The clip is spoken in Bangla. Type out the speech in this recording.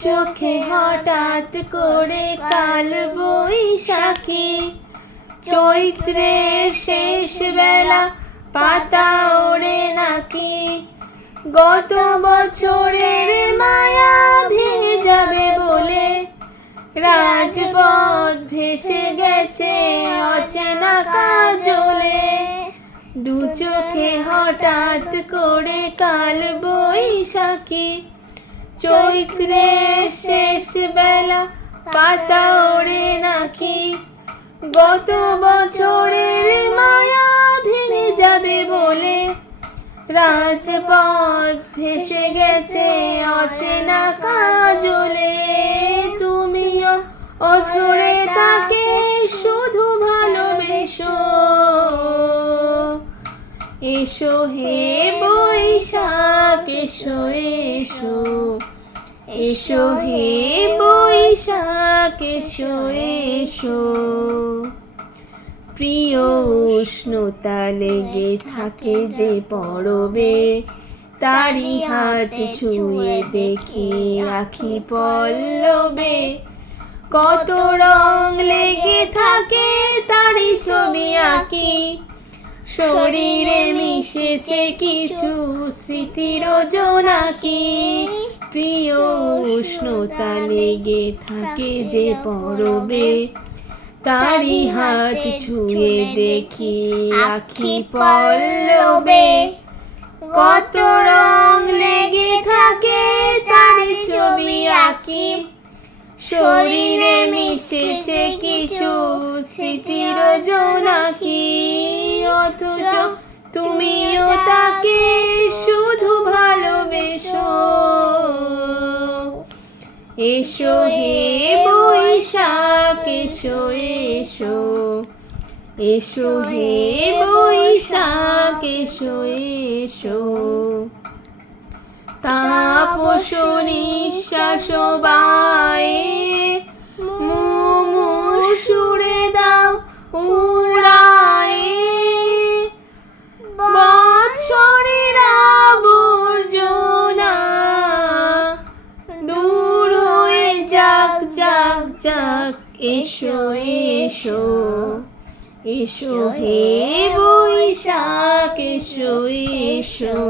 চোখে হঠাৎ করে কাল বৈশাখী, চৈত্রের শেষ বেলা পাতা ওড়ে নাকি, গত বছরের মায়া ভেঙে যাবে বলে রাজপথ ভেসে গেছে অচেনা কাজলে। দু চোখে হঠাৎ করে কাল বৈশাখী, চৈত্রের শেষ বেলা পাতা ওড়ে নাকি, গত বছরের মায়া ভেঙে যাবে বলে রাজপথ ভেসে গেছে অচেনা কাজলে। তুমিও অঝরে তাকে শুধু ভালোবেসো, এসো হে বৈশাখ এসো এসো, এসো হে বৈশাখ এসো এসো। প্রিয় উষ্ণতা লেগে থাকে যে পরবে, তারি হাত ছুঁয়ে দেখি আখি পল্লবে, কত রং লেগে থাকে তারি ছবি আঁকি, শরীরে মিশেছে কিছু স্মৃতির জোনাকি। প্রিয় উষ্ণতা লেগে থাকে যে পরবে, তারি হাত ছুঁয়ে দেখি আখি পল্লবে, কত রং লেগে থাকে তারি ছবি আঁকি, শরীরে মিশেছে কিছু স্মৃতির জোনাকি। অথচ তুমিও তাকে শুধু ভালোবেসো, এসো হে বৈশাখ এসো এসো, এসো হে বৈশাখ এসো এসো। তাপস নিঃশ্বাস বায়ে মুমূর্ষুরে দাও উড়ায়ে, বৎসরের আবর্জনা দূর হয়ে যাক যাক যাক, এসো এসো, এসো হে বৈশাখ এসো এসো।